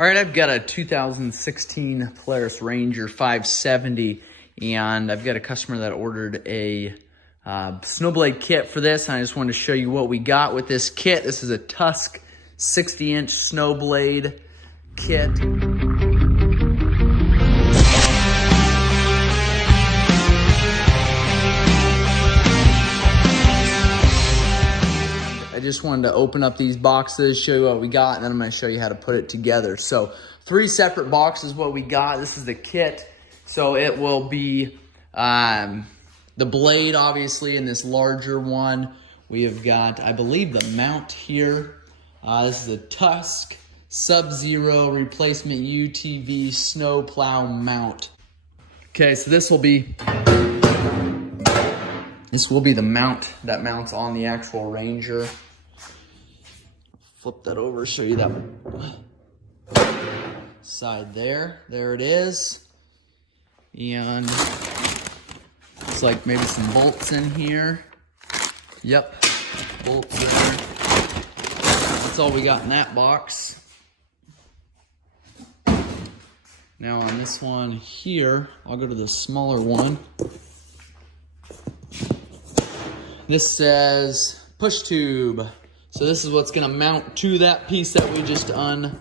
All right, I've got a 2016 Polaris Ranger 570, and I've got a customer that ordered a snowblade kit for this, and I just wanted to show you what we got with this kit. This is a Tusk 60-inch snowblade kit. I just wanted to open up these boxes, show you what we got, and then I'm going to show you how to put it together. So 3 separate boxes what we got. This is the kit. So it will be the blade, obviously, in this larger one. We have got, I believe, the mount here. This is a Tusk SubZero replacement UTV snow plow mount. Okay, so this will be the mount that mounts on the actual Ranger. Flip that over, show you that side there. There it is. And looks like maybe some bolts in here. Yep, bolts there. That's all we got in that box. Now on this one here, I'll go to the smaller one. This says push tube. So this is what's gonna mount to that piece that we just unboxed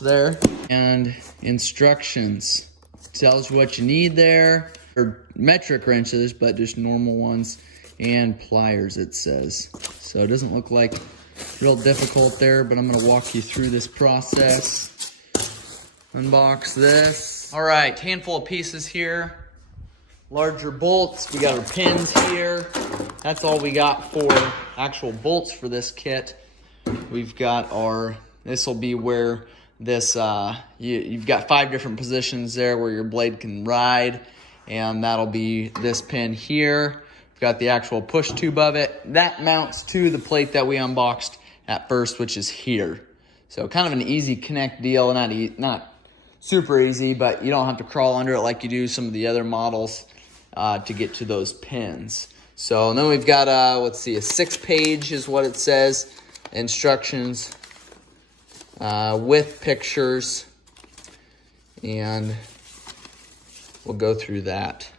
there. And instructions. Tells you what you need there. Or metric wrenches, but just normal ones. And pliers, it says. So it doesn't look like real difficult there, but I'm gonna walk you through this process. Unbox this. All right, handful of pieces here. Larger bolts, we got our pins here. That's all we got for actual bolts for this kit. We've got our, this will be where this, you've got 5 different positions there where your blade can ride, and that'll be this pin here. We've got the actual push tube of it. That mounts to the plate that we unboxed at first, which is here. So kind of an easy connect deal, not super easy, but you don't have to crawl under it like you do some of the other models. To get to those pins. So and then we've got let's see, a 6-page is what it says, instructions with pictures, and we'll go through that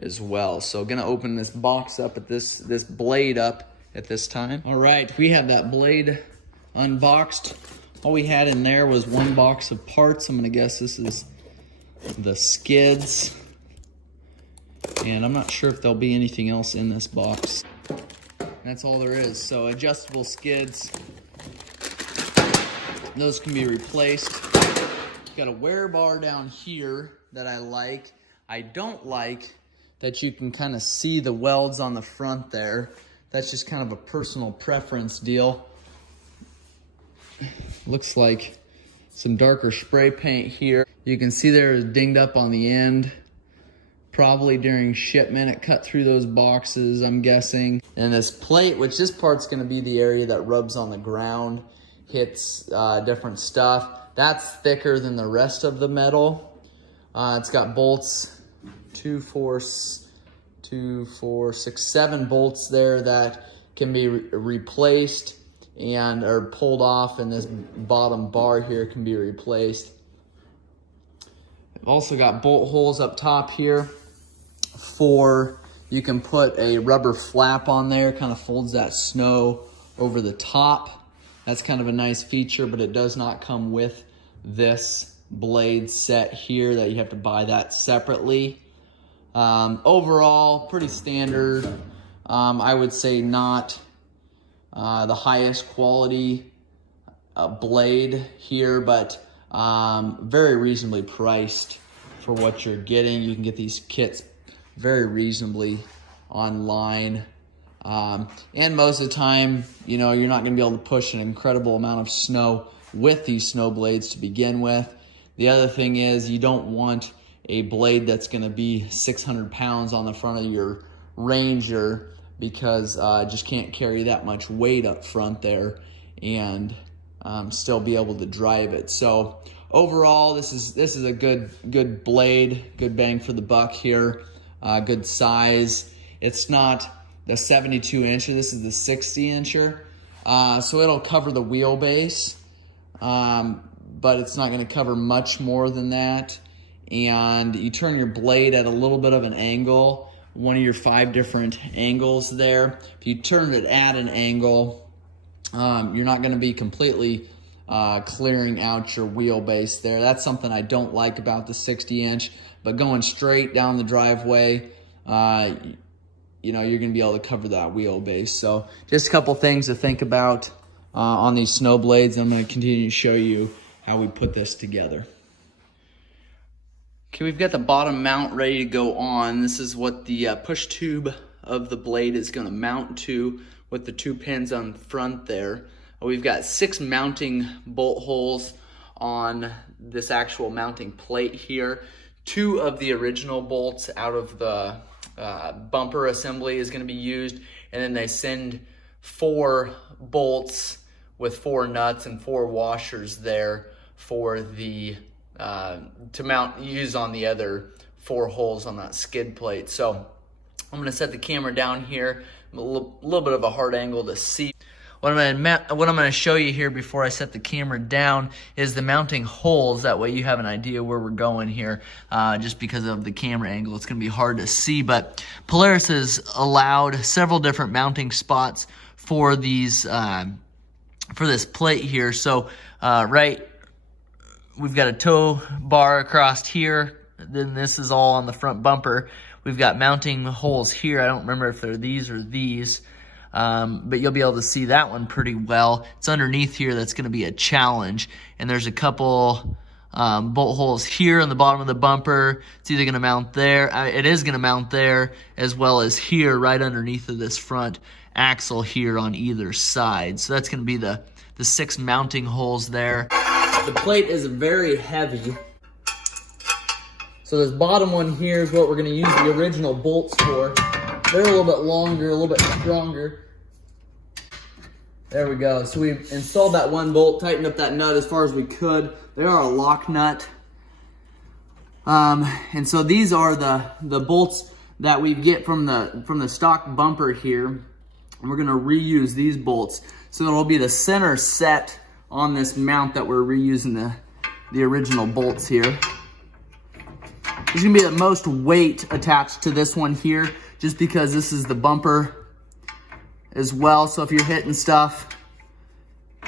as well. So gonna open this box up at this blade up at this time. All right, we have that blade unboxed. All we had in there was 1 box of parts. I'm gonna guess this is the skids. And I'm not sure if there'll be anything else in this box. That's all there is. So adjustable skids. Those can be replaced. Got a wear bar down here that I like. I don't like that you can kind of see the welds on the front there. That's just kind of a personal preference deal. Looks like some darker spray paint here. You can see there is dinged up on the end. Probably during shipment, it cut through those boxes, I'm guessing. And this plate, which this part's gonna be the area that rubs on the ground, hits different stuff. That's thicker than the rest of the metal. It's got bolts, 2, 4, 6, 7 bolts there that can be replaced and are pulled off, and this bottom bar here can be replaced. I've also got bolt holes up top here. You can put a rubber flap on there, kind of folds that snow over the top. That's kind of a nice feature, but it does not come with this blade set here, that you have to buy that separately. Overall, pretty standard. I would say not the highest quality blade here, but very reasonably priced for what you're getting. You can get these kits very reasonably online, and most of the time, you know, you're not going to be able to push an incredible amount of snow with these snow blades to begin with. The other thing is, you don't want a blade that's going to be 600 pounds on the front of your Ranger, because just can't carry that much weight up front there and still be able to drive it. So overall, this is a good blade, good bang for the buck here. Good size. It's not the 72 incher, this is the 60 incher. So it'll cover the wheelbase. but it's not going to cover much more than that. And you turn your blade at a little bit of an angle, one of your 5 different angles there. If you turn it at an angle, you're not going to be completely clearing out your wheelbase there. That's something I don't like about the 60-inch, but going straight down the driveway, you know, you're going to be able to cover that wheelbase. So just a couple things to think about on these snow blades. I'm going to continue to show you how we put this together. Okay, we've got the bottom mount ready to go on. This is what the push tube of the blade is going to mount to with the 2 pins on the front there. We've got 6 mounting bolt holes on this actual mounting plate here. 2 of the original bolts out of the bumper assembly is going to be used, and then they send 4 bolts with 4 nuts and 4 washers there for the to use on the other 4 holes on that skid plate. So I'm going to set the camera down here, a little bit of a hard angle to see. What I'm going to show you here before I set the camera down is the mounting holes. That way you have an idea where we're going here. Just because of the camera angle, it's going to be hard to see. But Polaris has allowed several different mounting spots for these for this plate here. So we've got a tow bar across here. Then this is all on the front bumper. We've got mounting holes here. I don't remember if they're these or these. But you'll be able to see that one pretty well. It's underneath here that's going to be a challenge. And there's a couple bolt holes here on the bottom of the bumper. It's either going to mount there. It is going to mount there, as well as here right underneath of this front axle here on either side. So that's going to be the 6 mounting holes there. The plate is very heavy. So this bottom one here is what we're going to use the original bolts for. They're a little bit longer, a little bit stronger. There we go. So we installed that 1 bolt, tightened up that nut as far as we could. They are a lock nut. And so these are the bolts that we get from the stock bumper here. And we're going to reuse these bolts. So it'll be the center set on this mount that we're reusing the original bolts here. There's going to be the most weight attached to this one here, just because this is the bumper as well. So if you're hitting stuff,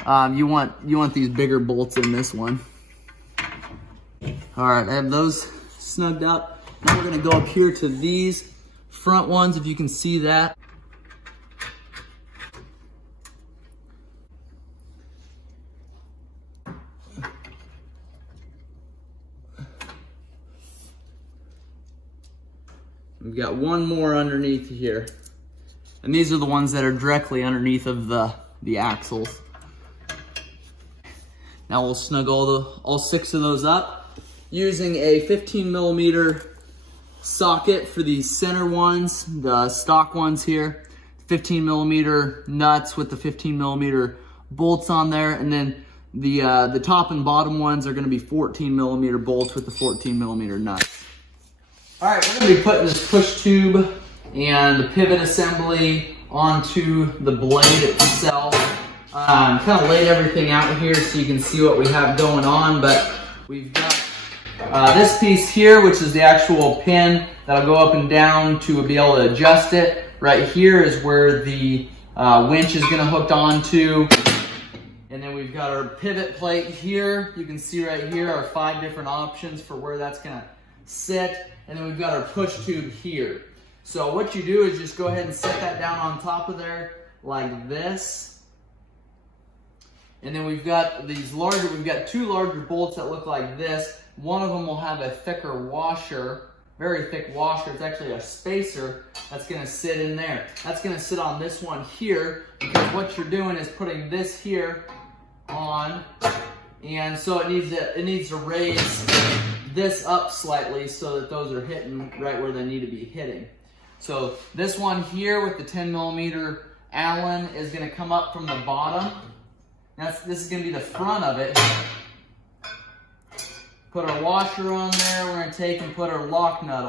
you want these bigger bolts in this one. All right, I have those snugged up. Now we're going to go up here to these front ones, if you can see that. We've got 1 more underneath here. And these are the ones that are directly underneath of the axles. Now we'll snug all 6 of those up using a 15mm socket for these center ones, the stock ones here. 15mm nuts with the 15mm bolts on there, and then the top and bottom ones are going to be 14mm bolts with the 14mm nuts. All right, we're going to be putting this push tube and the pivot assembly onto the blade itself. Kind of laid everything out here so you can see what we have going on, but we've got this piece here, which is the actual pin that'll go up and down to be able to adjust it. Right here is where the winch is going to hook onto. And then we've got our pivot plate here. You can see right here our 5 different options for where that's going to sit. And then we've got our push tube here. So what you do is just go ahead and set that down on top of there like this. And then we've got these we've got 2 larger bolts that look like this. One of them will have a thicker washer, very thick washer. It's actually a spacer that's going to sit in there. That's going to sit on this one here, because what you're doing is putting this here on, and so it needs to raise this up slightly so that those are hitting right where they need to be hitting. So this one here with the 10mm Allen is going to come up from the bottom. This is going to be the front of it. Put our washer on there. We're going to take and put our lock nut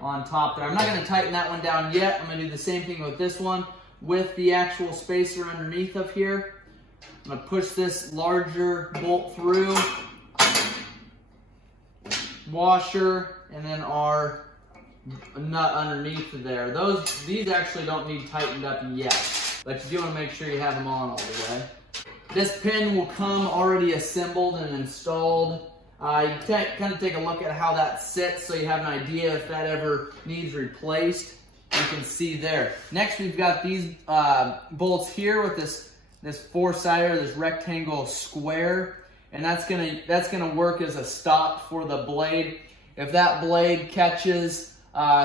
on top there. I'm not going to tighten that one down yet. I'm going to do the same thing with this one with the actual spacer underneath of here. I'm gonna push this larger bolt through, washer, and then our nut underneath there. These actually don't need tightened up yet, but you do want to make sure you have them on all the way. This pin will come already assembled and installed. You can kind of take a look at how that sits so you have an idea if that ever needs replaced. You can see there. Next, we've got these bolts here with this four-sider, this rectangle square, and that's gonna work as a stop for the blade. If that blade catches,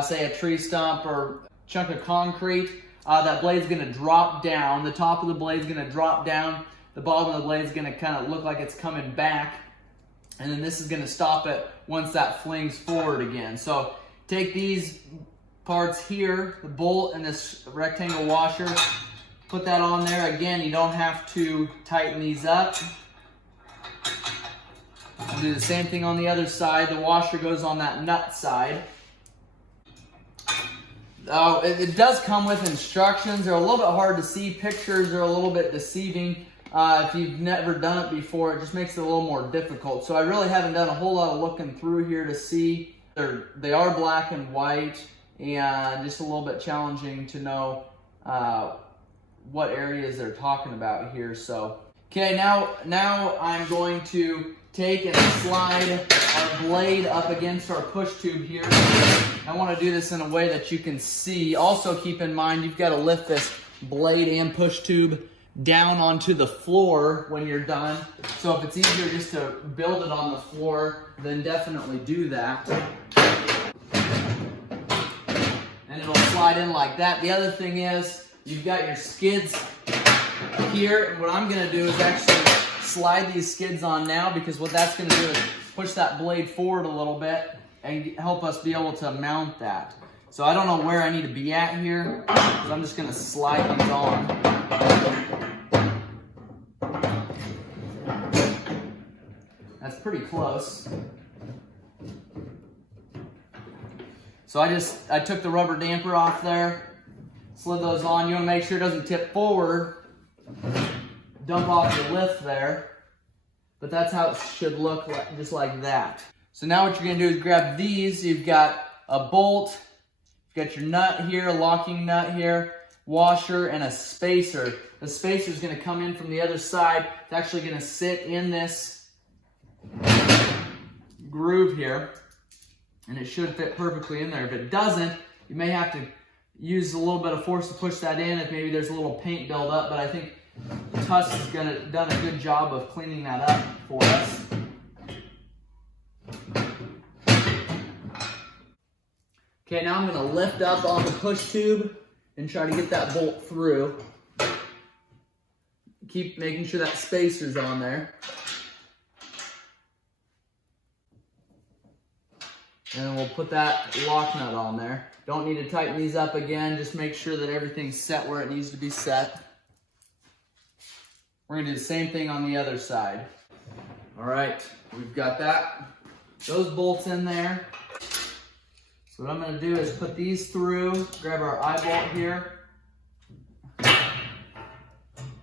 say, a tree stump or chunk of concrete, that blade's gonna drop down. The top of the blade's gonna drop down. The bottom of the blade's gonna kind of look like it's coming back, and then this is gonna stop it once that flings forward again. So take these parts here, the bolt and this rectangle washer, put that on there. Again, you don't have to tighten these up. I'll do the same thing on the other side. The washer goes on that nut side. It does come with instructions. They're a little bit hard to see. Pictures are a little bit deceiving. If you've never done it before, it just makes it a little more difficult. So I really haven't done a whole lot of looking through here to see. They are black and white, and just a little bit challenging to know what areas they're talking about here. So, okay, now I'm going to take and slide our blade up against our push tube here. I want to do this in a way that you can see. Also keep in mind, you've got to lift this blade and push tube down onto the floor when you're done. So if it's easier just to build it on the floor, then definitely do that. And it'll slide in like that. The other thing is, you've got your skids here, and what I'm gonna do is actually slide these skids on now, because what that's gonna do is push that blade forward a little bit and help us be able to mount that. So I don't know where I need to be at here, so I'm just gonna slide these on. That's pretty close. So I took the rubber damper off there, slid those on. You want to make sure it doesn't tip forward, dump off your lift there, but that's how it should look, just like that. So now what you're going to do is grab these. You've got a bolt, you've got your nut here, a locking nut here, washer, and a spacer. The spacer is going to come in from the other side. It's actually going to sit in this groove here, and it should fit perfectly in there. If it doesn't, you may have to use a little bit of force to push that in if maybe there's a little paint buildup, but I think Tusk has done a good job of cleaning that up for us. Okay, now I'm going to lift up on the push tube and try to get that bolt through. Keep making sure that spacer's on there. And we'll put that lock nut on there. Don't need to tighten these up again. Just make sure that everything's set where it needs to be set. We're gonna do the same thing on the other side. All right, we've got those bolts in there. So what I'm gonna do is put these through, grab our eye bolt here,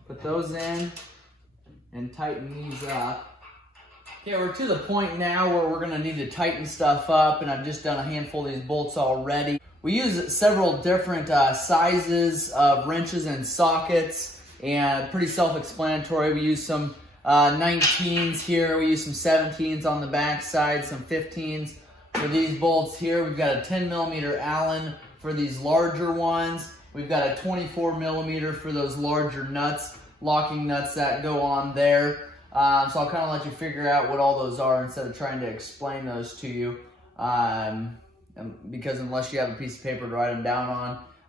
put those in, and tighten these up. Okay, we're to the point now where we're gonna need to tighten stuff up, and I've just done a handful of these bolts already. We use several different sizes of wrenches and sockets, and pretty self-explanatory. We use some 19s here, we use some 17s on the back side, some 15s for these bolts here. We've got a 10mm Allen for these larger ones. We've got a 24mm for those larger nuts, locking nuts that go on there. So I'll kind of let you figure out what all those are instead of trying to explain those to you. Because unless you have a piece of paper to write them down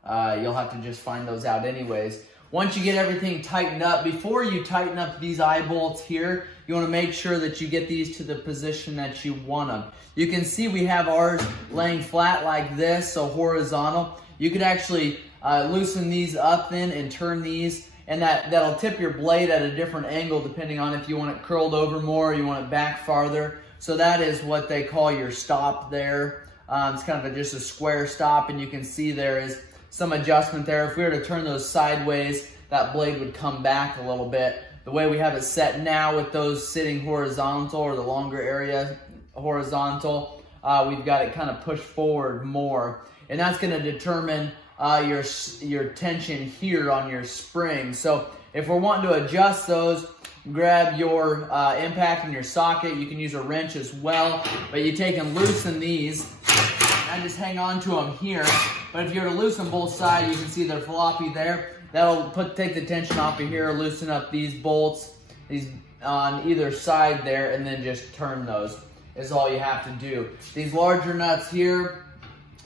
on, you'll have to just find those out anyways. Once you get everything tightened up, before you tighten up these eye bolts here, you want to make sure that you get these to the position that you want them. You can see we have ours laying flat like this, so horizontal. You could actually loosen these up then and turn these, and that'll tip your blade at a different angle depending on if you want it curled over more or you want it back farther. So that is what they call your stop there. It's kind of just a square stop, and you can see there is some adjustment there. If we were to turn those sideways, that blade would come back a little bit. the way we have it set now with those sitting horizontal or the longer area horizontal, we've got it kind of pushed forward more. And that's going to determine your tension here on your spring. So if we're wanting to adjust those, grab your impact and your socket. You can use a wrench as well, but you take and loosen these and just hang on to them here. But if you were to loosen both sides, you can see they're floppy there. That'll take the tension off of here, loosen up these bolts, these on either side there, and then just turn those is all you have to do. These larger nuts here,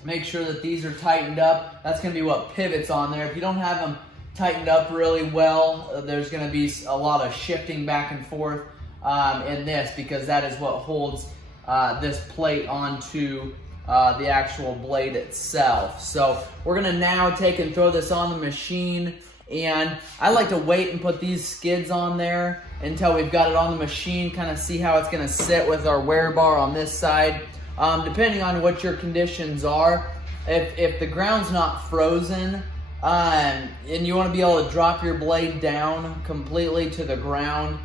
make sure that these are tightened up. That's going to be what pivots on there. If you don't have them tightened up really well, there's going to be a lot of shifting back and forth in this, because that is what holds this plate onto the actual blade itself. So we're going to now take and throw this on the machine, and I like to wait and put these skids on there until we've got it on the machine, kind of see how it's going to sit with our wear bar on this side. Depending on what your conditions are, if the ground's not frozen and you want to be able to drop your blade down completely to the ground,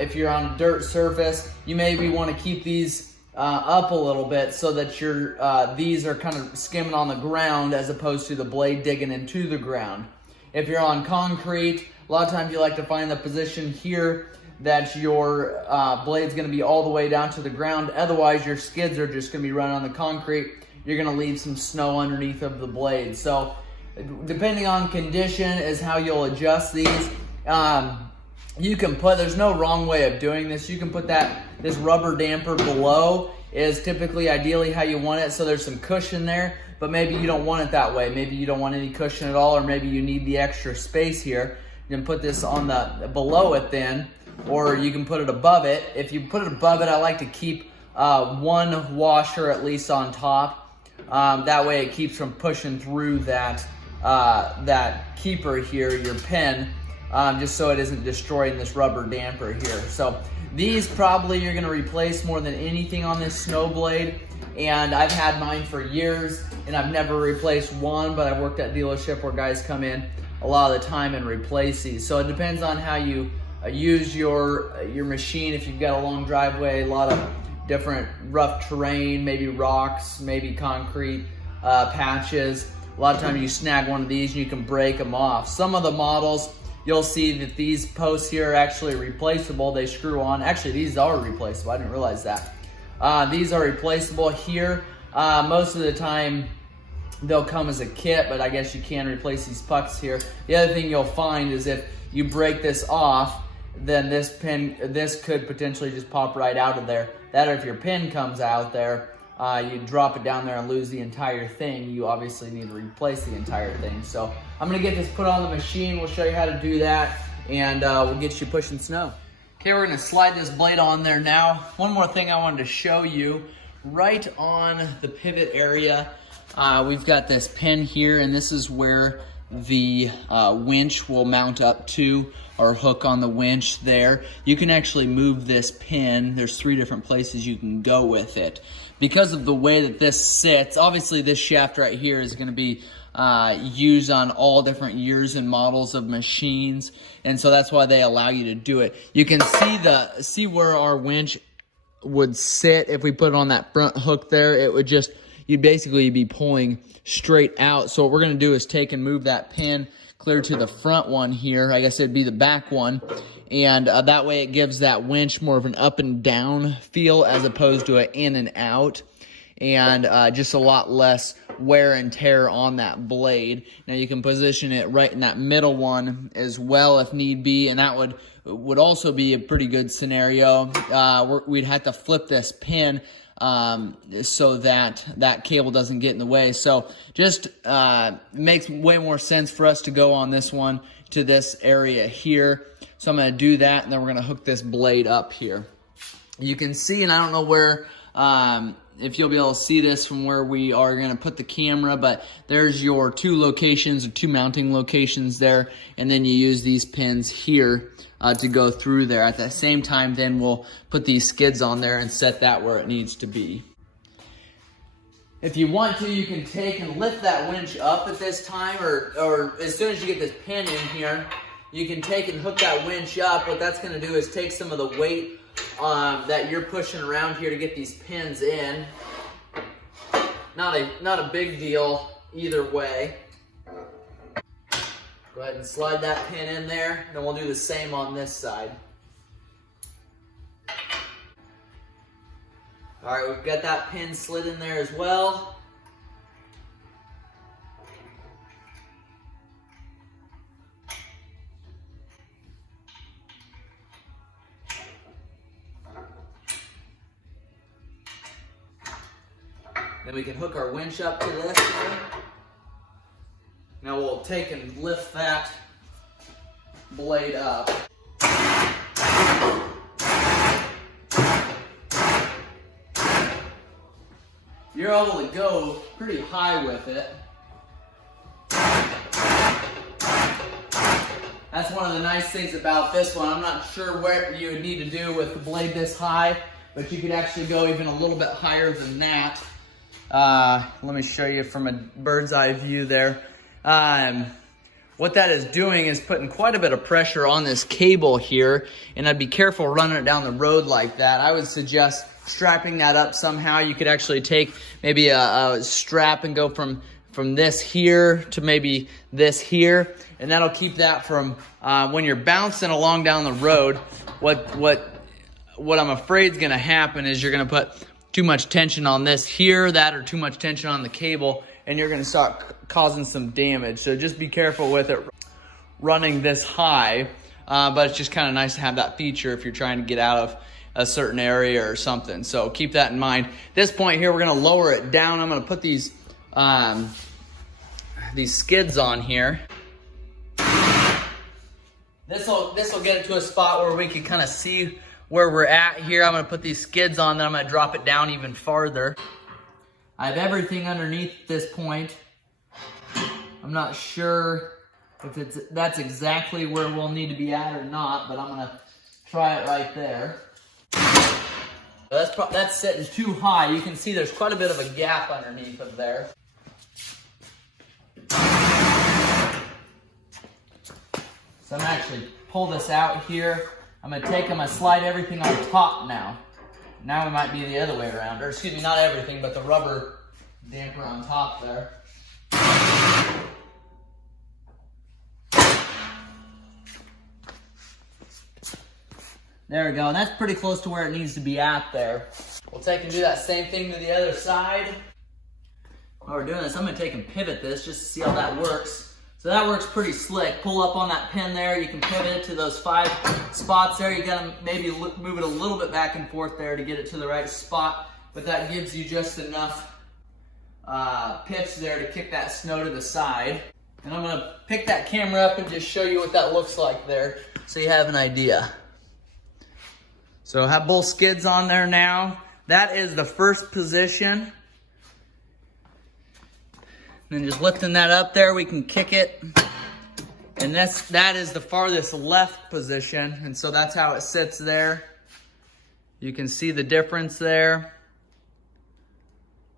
if you're on a dirt surface, you maybe want to keep these up a little bit so that these are kind of skimming on the ground as opposed to the blade digging into the ground. If you're on concrete, a lot of times you like to find the position here that your blade's going to be all the way down to the ground. Otherwise, your skids are just going to be running on the concrete. You're going to leave some snow underneath of the blade. So depending on condition is how you'll adjust these. You can put, there's no wrong way of doing this. You can put this rubber damper below is typically ideally how you want it. So there's some cushion there, but maybe you don't want it that way. Maybe you don't want any cushion at all, or maybe you need the extra space here. You can put this on below it then, or you can put it above it. If you put it above it, I like to keep one washer at least on top. That way it keeps from pushing through that keeper here, your pin, just so it isn't destroying this rubber damper here. So these probably you're gonna replace more than anything on this snow blade. And I've had mine for years and I've never replaced one, but I've worked at a dealership where guys come in a lot of the time and replace these. So it depends on how you use your machine. If you've got a long driveway, a lot of different rough terrain, maybe rocks, maybe concrete patches, a lot of times you snag one of these and you can break them off. Some of the models, you'll see that these posts here are actually replaceable. They screw on. Actually, these are replaceable. I didn't realize that. These are replaceable here. Most of the time, they'll come as a kit, but I guess you can replace these pucks here. The other thing you'll find is if you break this off, then this could potentially just pop right out of there. That, or if your pin comes out there, you drop it down there and lose the entire thing. You obviously need to replace the entire thing. So I'm gonna get this put on the machine. We'll show you how to do that, and we'll get you pushing snow. Okay, we're gonna slide this blade on there now. One more thing I wanted to show you, right on the pivot area, we've got this pin here, and this is where the winch will mount up to, or hook on the winch there. You can actually move this pin. There's 3 different places you can go with it. Because of the way that this sits, obviously this shaft right here is going to be used on all different years and models of machines, and so that's why they allow you to do it. You can see where our winch would sit if we put it on that front hook there. It would just, you'd basically be pulling straight out. So what we're going to do is take and move that pin clear to the front one here. I guess it'd be the back one. And that way it gives that winch more of an up and down feel as opposed to an in and out. And just a lot less wear and tear on that blade. Now you can position it right in that middle one as well if need be. And that would also be a pretty good scenario. We'd have to flip this pin so that cable doesn't get in the way. So just makes way more sense for us to go on this one to this area here. So I'm going to do that, and then we're going to hook this blade up here. You can see, and I don't know where, if you'll be able to see this from where we are going to put the camera, but there's your 2 locations, or 2 mounting locations there, and then you use these pins here to go through there. At the same time, then we'll put these skids on there and set that where it needs to be. If you want to, you can take and lift that winch up at this time, or as soon as you get this pin in here, you can take and hook that winch up. What that's gonna do is take some of the weight that you're pushing around here to get these pins in. Not a big deal either way. Go ahead and slide that pin in there, and then we'll do the same on this side. All right, we've got that pin slid in there as well. Then we can hook our winch up to this. Now we'll take and lift that blade up. You're able to go pretty high with it. That's one of the nice things about this one. I'm not sure what you would need to do with the blade this high, but you could actually go even a little bit higher than that. Let me show you from a bird's eye view there. What that is doing is putting quite a bit of pressure on this cable here, and I'd be careful running it down the road like that. I would suggest strapping that up somehow. You could actually take maybe a strap and go from this here to maybe this here, and that'll keep that from when you're bouncing along down the road. What I'm afraid is going to happen is you're going to put too much tension on this here, or too much tension on the cable, and you're going to start causing some damage. So just be careful with it running this high, but it's just kind of nice to have that feature if you're trying to get out of a certain area or something. So keep that in mind. This point here, we're going to lower it down. I'm going to put these skids on here. This will get it to a spot where we can kind of see where we're at here. I'm going to put these skids on, then I'm going to drop it down even farther. I have everything underneath this point. I'm not sure if that's exactly where we'll need to be at or not, but I'm going to try it right there. That's sitting too high. You can see there's quite a bit of a gap underneath of there. So I'm going to actually pull this out here. I'm going to slide everything on top now. Now we might be the other way around. Or excuse me, not everything, but the rubber damper on top there. There we go, and that's pretty close to where it needs to be at there. We'll take and do that same thing to the other side. While we're doing this, I'm going to take and pivot this just to see how that works. So that works pretty slick. Pull up on that pin there. You can pivot it to those 5 spots there. You got to maybe move it a little bit back and forth there to get it to the right spot, but that gives you just enough pitch there to kick that snow to the side. And I'm going to pick that camera up and just show you what that looks like there so you have an idea. So I have both skids on there now. That is the first position. And then just lifting that up there, we can kick it. And that is the farthest left position. And so that's how it sits there. You can see the difference there.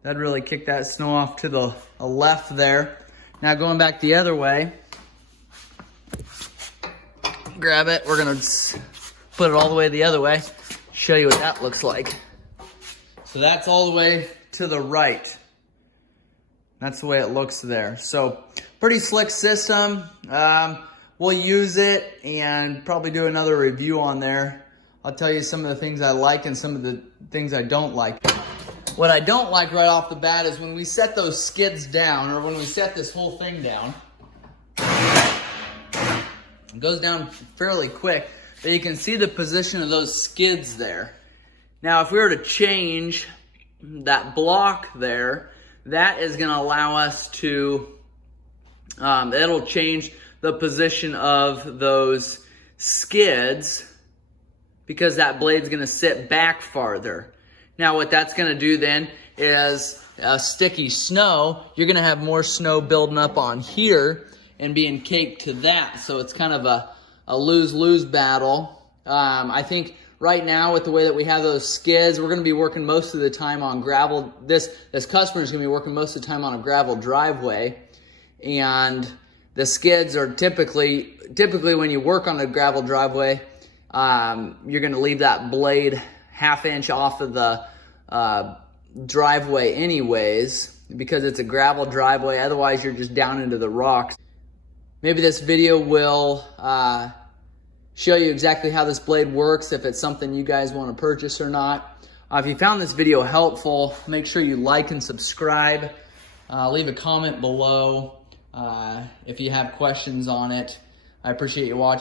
That'd really kick that snow off to the left there. Now going back the other way. Grab it, we're gonna put it all the way the other way. Show you what that looks like. So that's all the way to the right. That's the way it looks there. So pretty slick system. We'll use it and probably do another review on there. I'll tell you some of the things I like and some of the things I don't like. What I don't like right off the bat is when we set those skids down, or when we set this whole thing down, it goes down fairly quick, but you can see the position of those skids there. Now if we were to change that block there, that is going to allow us to, it'll change the position of those skids because that blade's going to sit back farther. Now what that's going to do then is sticky snow, you're going to have more snow building up on here and being caked to that. So it's kind of a lose-lose battle. I think right now with the way that we have those skids, we're going to be working most of the time on gravel. This customer is going to be working most of the time on a gravel driveway. And The skids are typically when you work on a gravel driveway, you're gonna leave that blade ½ inch off of the driveway anyways, because it's a gravel driveway. Otherwise, you're just down into the rocks. Maybe this video will show you exactly how this blade works, if it's something you guys want to purchase or not. If you found this video helpful, make sure you like and subscribe. Leave a comment below if you have questions on it. I appreciate you watching.